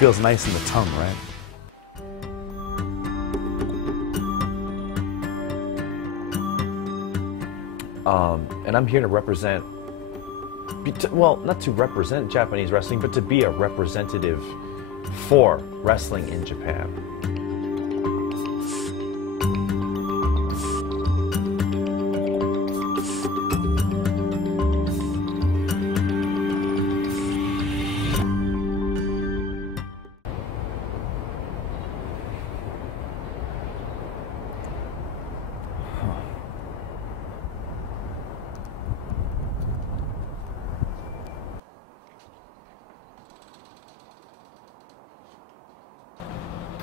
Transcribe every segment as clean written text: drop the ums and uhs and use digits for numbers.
Feels nice in the tongue, right? And I'm here to represent, well, not to represent Japanese wrestling, but to be a representative for wrestling in Japan.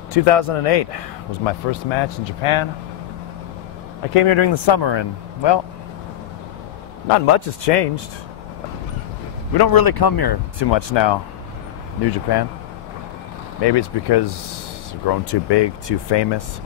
In 2008 was my first match in Japan. I came here during the summer and, well, not much has changed. We don't really come here too much now, New Japan. Maybe it's because we've grown too big, too famous.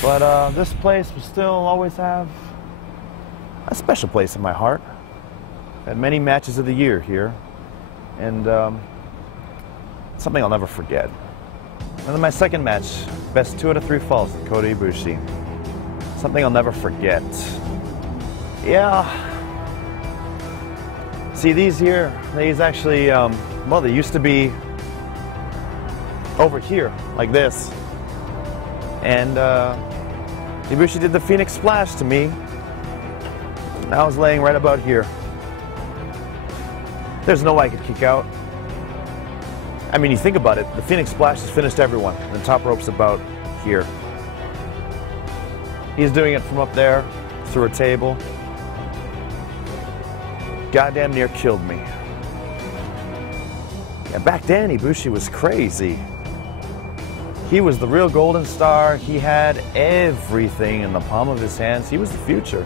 But this place will still always have a special place in my heart. Had many matches of the year here, and something I'll never forget. And then my second match, best 2 out of 3 falls with Kota Ibushi. Something I'll never forget. Yeah. See, these here, these actually, well, they used to be over here, like this. And Ibushi did the Phoenix Splash to me. And I was laying right about here. There's no way I could kick out. I mean, you think about it, the Phoenix Splash has finished everyone. The top rope's about here. He's doing it from up there, through a table. Goddamn near killed me. Yeah, back then, Ibushi was crazy. He was the real golden star. He had everything in the palm of his hands. He was the future.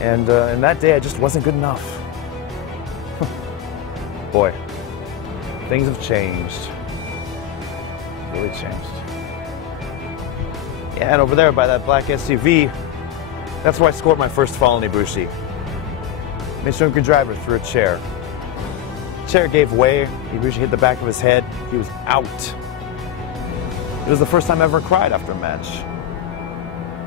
And in that day, I just wasn't good enough. Boy. Things have changed. Really changed. Yeah, and over there by that black SUV, that's where I scored my first fall in Ibushi. Michinoku driver threw a chair. Chair gave way. Ibushi hit the back of his head. He was out. It was the first time I ever cried after a match.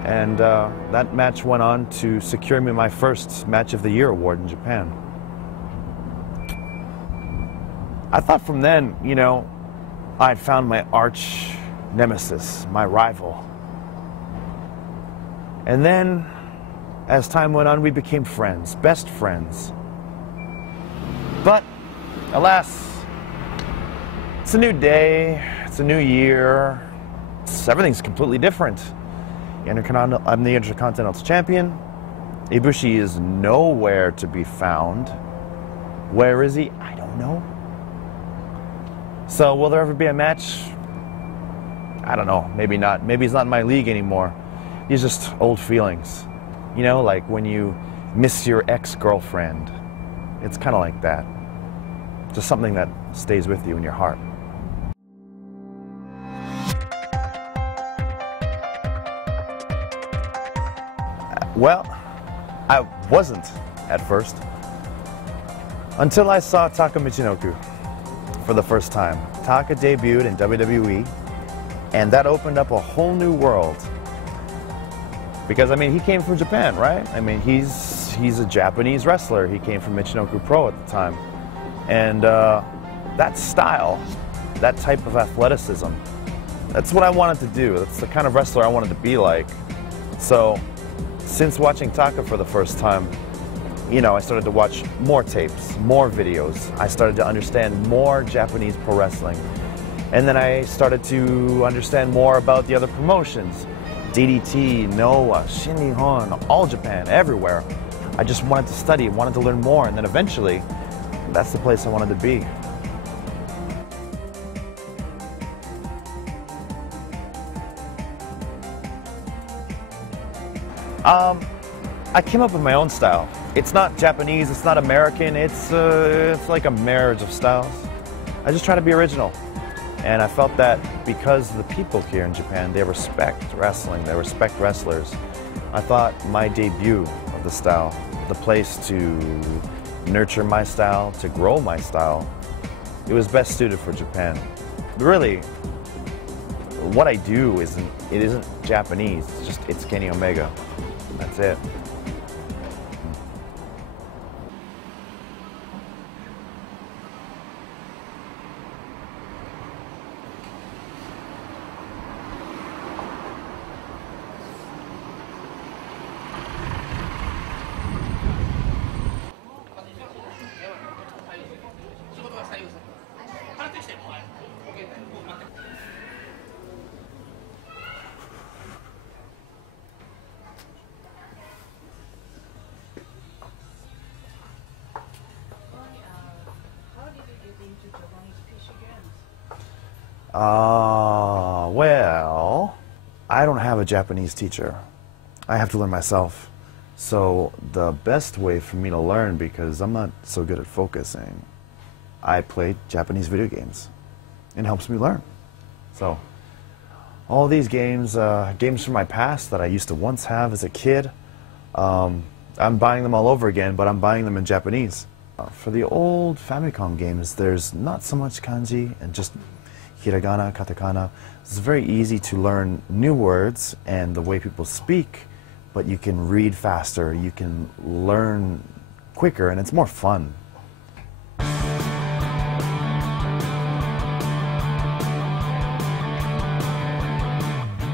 And that match went on to secure me my first Match of the Year award in Japan. I thought from then, you know, I had found my arch nemesis, my rival. And then, as time went on, we became friends, best friends. But, alas, it's a new day, it's a new year, everything's completely different. I'm the Intercontinental Champion. Ibushi is nowhere to be found. Where is he? I don't know. So will there ever be a match? I don't know, maybe not. Maybe he's not in my league anymore. He's just old feelings. You know, like when you miss your ex-girlfriend. It's kind of like that. Just something that stays with you in your heart. Well, I wasn't at first. Until I saw Taka Michinoku for the first time. Taka debuted in WWE, and that opened up a whole new world. Because, I mean, he came from Japan, right? I mean, he's a Japanese wrestler. He came from Michinoku Pro at the time. And that style, that type of athleticism, that's what I wanted to do. That's the kind of wrestler I wanted to be like. So, since watching Taka for the first time, you know, I started to watch more tapes, more videos. I started to understand more Japanese pro wrestling. And then I started to understand more about the other promotions. DDT, Noah, Shin Nihon, All Japan, everywhere. I just wanted to study, wanted to learn more, and then eventually, that's the place I wanted to be. I came up with my own style. It's not Japanese, it's not American, it's like a marriage of styles. I just try to be original. And I felt that because the people here in Japan, they respect wrestling, they respect wrestlers. I thought my debut of the style, the place to nurture my style, to grow my style, it was best suited for Japan. really, what I do isn't Japanese. It's Kenny Omega. That's it. Well, I don't have a Japanese teacher. I have to learn myself. So the best way for me to learn, because I'm not so good at focusing, I play Japanese video games. It helps me learn. So all these games, games from my past that I used to once have as a kid, I'm buying them all over again, but I'm buying them in Japanese. For the old Famicom games, there's not so much kanji and just hiragana, katakana. It's very easy to learn new words and the way people speak, but you can read faster, you can learn quicker, and it's more fun.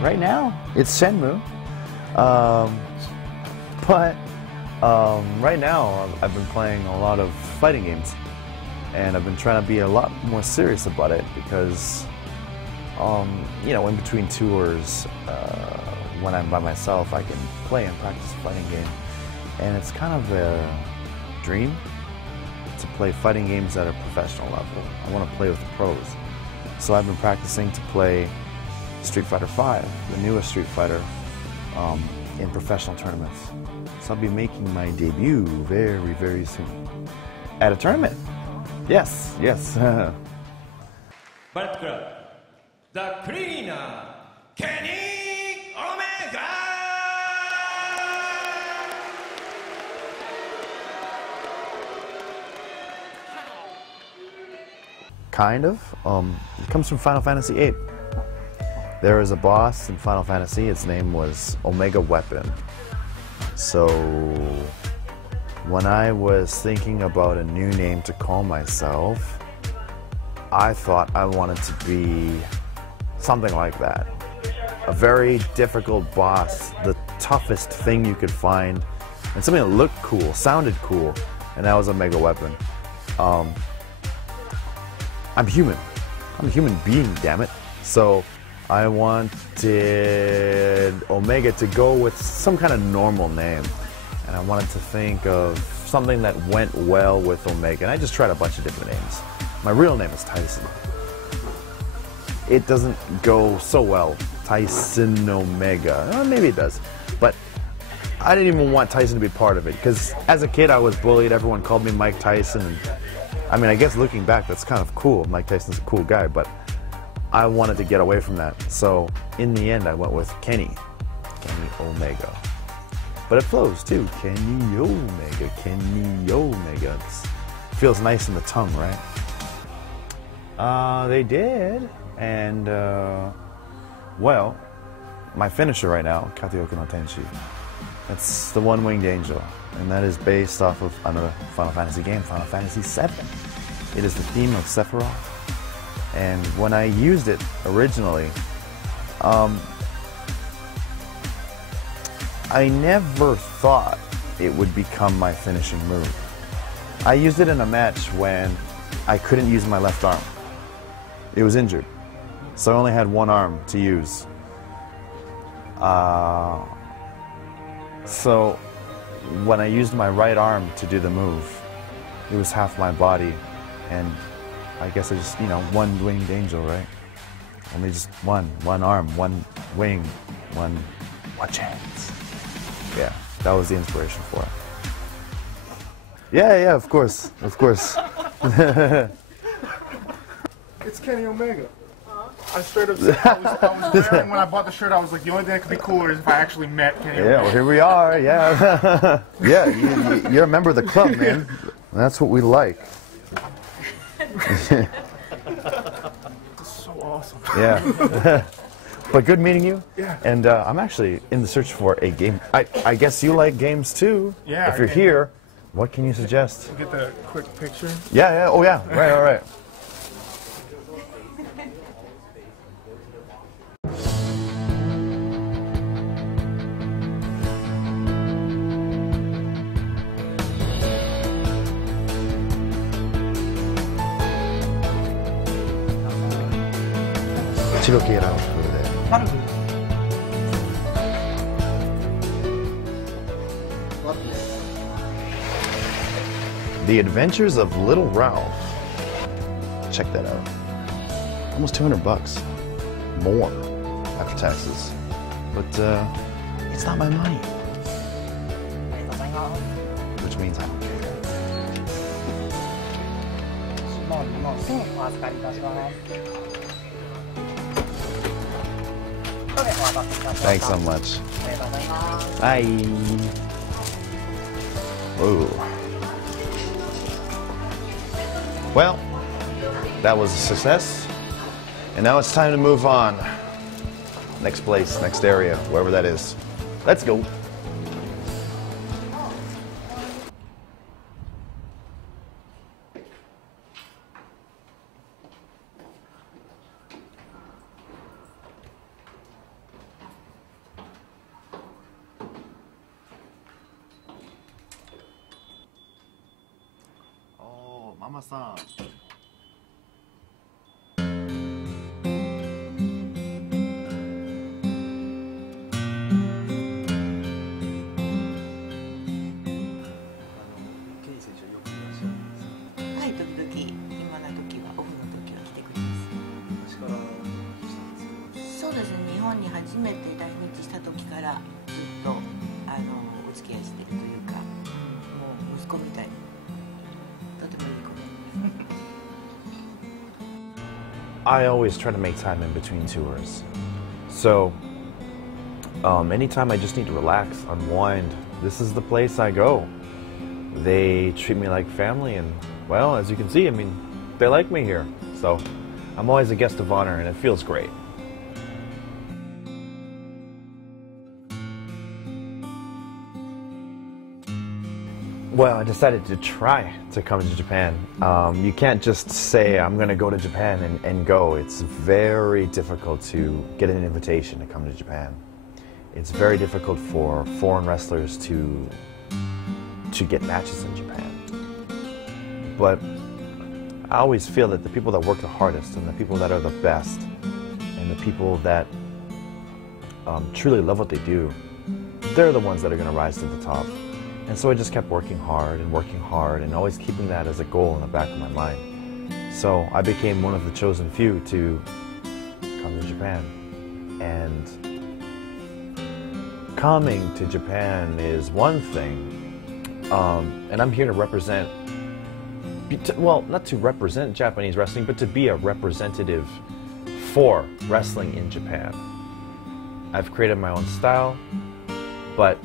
Right now, it's Shenmue, but right now I've been playing a lot of fighting games, and I've been trying to be a lot more serious about it because, you know, in between tours, when I'm by myself, I can play and practice a fighting game, and it's kind of a dream to play fighting games at a professional level. I want to play with the pros, so I've been practicing to play Street Fighter V, the newest Street Fighter, in professional tournaments. So I'll be making my debut very, very soon. At a tournament? Yes, yes. Bullet Club, the cleaner, Kenny Omega! Kind of. It comes from Final Fantasy VIII. There is a boss in Final Fantasy, its name was Omega Weapon. So when I was thinking about a new name to call myself, I thought I wanted to be something like that. A very difficult boss, the toughest thing you could find, and something that looked cool, sounded cool, and that was Omega Weapon. I'm human. I'm a human being, damn it. So I wanted Omega to go with some kind of normal name, and I wanted to think of something that went well with Omega, and I just tried a bunch of different names. My real name is Tyson. It doesn't go so well, Tyson Omega. Maybe it does, but I didn't even want Tyson to be part of it, because as a kid I was bullied, everyone called me Mike Tyson, and I mean, I guess looking back that's kind of cool. Mike Tyson's a cool guy, but I wanted to get away from that, so in the end I went with Kenny Omega. But it flows too, Kenny Omega. It feels nice in the tongue, right? They did, and well, my finisher right now, Kateoku no Tenshi, it's the One-Winged Angel, and that is based off of another Final Fantasy game, Final Fantasy VII. It is the theme of Sephiroth. And when I used it originally, I never thought it would become my finishing move. I used it in a match when I couldn't use my left arm. It was injured, so I only had one arm to use. So when I used my right arm to do the move, it was half my body, and I guess I just, you know, one-winged angel, right? Only just one arm, one wing, one chance. Yeah, that was the inspiration for it. Yeah, of course. It's Kenny Omega. I straight up said, I was wearing, when I bought the shirt, I was like, the only thing that could be cooler is if I actually met Kenny Omega. Yeah, well, here we are, yeah. Yeah, you're a member of the club, man. That's what we like. It's so awesome. Yeah. But good meeting you. Yeah. And I'm actually in the search for a game. I guess you like games too. Yeah, If you're I- here, what can you suggest? Get the quick picture. Yeah, yeah. Oh, yeah. Right, all right. 지lok이라고 그러는데. The Adventures of Little Ralph. Check that out. Almost 200 bucks. More after taxes. But it's not my money. Which means I don't care. もう2お預かりいたします。これお渡しいたします。 Thanks so much. ありがとうございます。 Bye. Whoa. Well, that was a success. And now it's time to move on. Next place, next area, wherever that is. Let's go. Oh, Mama-san. I always try to make time in between tours. So, anytime I just need to relax, unwind, this is the place I go. They treat me like family, and, well, as you can see, I mean, they like me here. So, I'm always a guest of honor, and it feels great. Well, I decided to try to come to Japan. You can't just say, I'm going to go to Japan and go. It's very difficult to get an invitation to come to Japan. It's very difficult for foreign wrestlers to get matches in Japan. But I always feel that the people that work the hardest and the people that are the best and the people that truly love what they do, they're the ones that are going to rise to the top. And so I just kept working hard and always keeping that as a goal in the back of my mind. So I became one of the chosen few to come to Japan. And coming to Japan is one thing, and I'm here to represent, well, not to represent Japanese wrestling, but to be a representative for wrestling in Japan. I've created my own style, but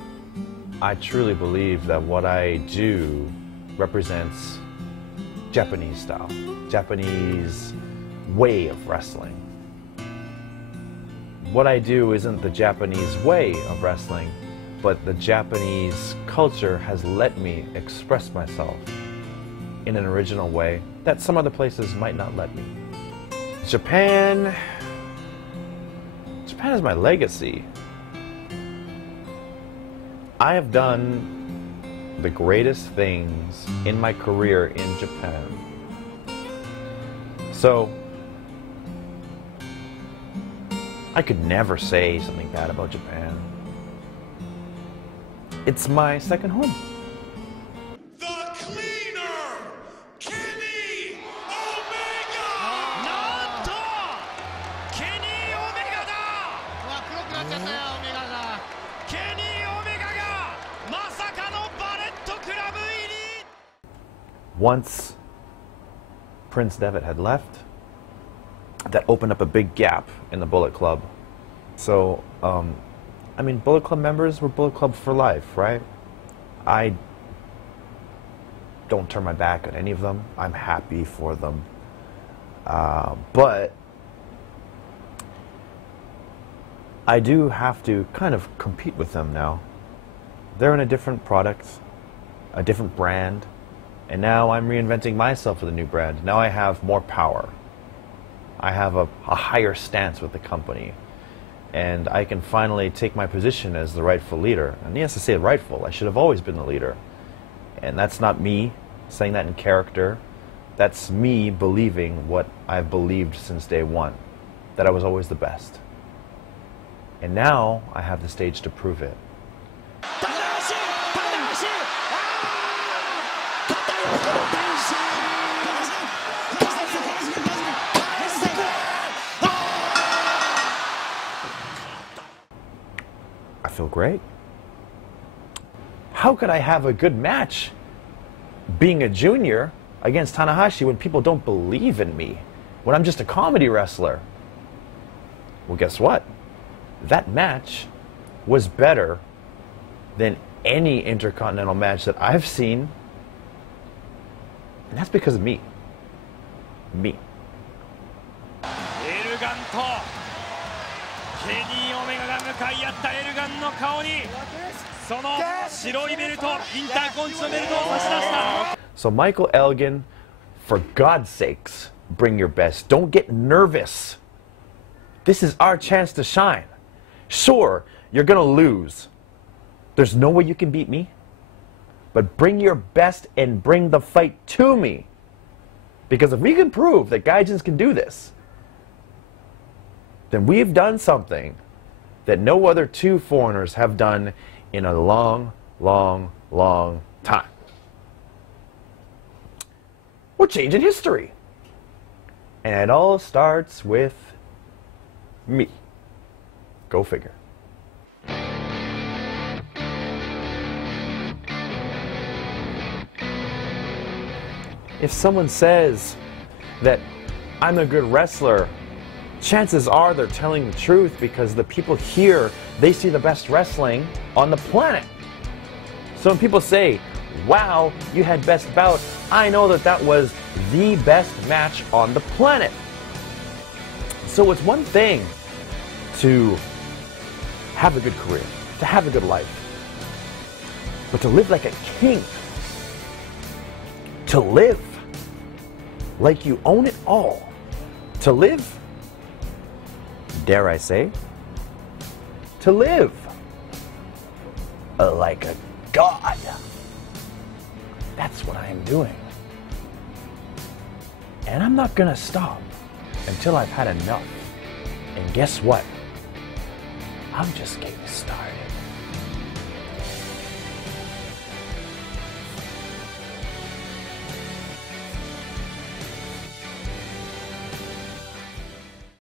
I truly believe that what I do represents Japanese style, Japanese way of wrestling. What I do isn't the Japanese way of wrestling, but the Japanese culture has let me express myself in an original way that some other places might not let me. Japan is my legacy. I have done the greatest things in my career in Japan. So, I could never say something bad about Japan. It's my second home. The Cleaner, Kenny Omega! Nanto! Kenny Omega da! Kenny Omega ga masaka no Ballet Club iri! Once Prince Devitt had left, that opened up a big gap in the Bullet Club. So, I mean, Bullet Club members were Bullet Club for life, right? I don't turn my back on any of them. I'm happy for them. But I do have to kind of compete with them now. They're in a different product, a different brand, and now I'm reinventing myself with a new brand. Now I have more power. I have a higher stance with the company, and I can finally take my position as the rightful leader. And yes, I say rightful. I should have always been the leader. And that's not me saying that in character. That's me believing what I've believed since day one, that I was always the best. And now I have the stage to prove it. I feel great. How could I have a good match being a junior against Tanahashi when people don't believe in me, when I'm just a comedy wrestler? Well, guess what? That match was better than any Intercontinental match that I've seen, and that's because of me. Me. エルガンとケニー・オメガが向かい合ったエルガンの顔にその白いベルト、インターコンチのベルトを差し出した。 So Michael Elgin, for God's sakes, bring your best. Don't get nervous. This is our chance to shine. Sure, you're gonna lose. There's no way you can beat me. But bring your best and bring the fight to me. Because if we can prove that Gaijins can do this, then we've done something that no other two foreigners have done in a long, long, long time. We're changing history. And it all starts with me. Go figure. If someone says that I'm a good wrestler, chances are they're telling the truth, because the people here, they see the best wrestling on the planet. So when people say, wow, you had best bout, I know that that was the best match on the planet. So it's one thing to have a good career, to have a good life, but to live like a king, to live like you own it all, to live, dare I say, to live like a god. That's what I am doing. And I'm not gonna stop until I've had enough. And guess what? I'm just getting started.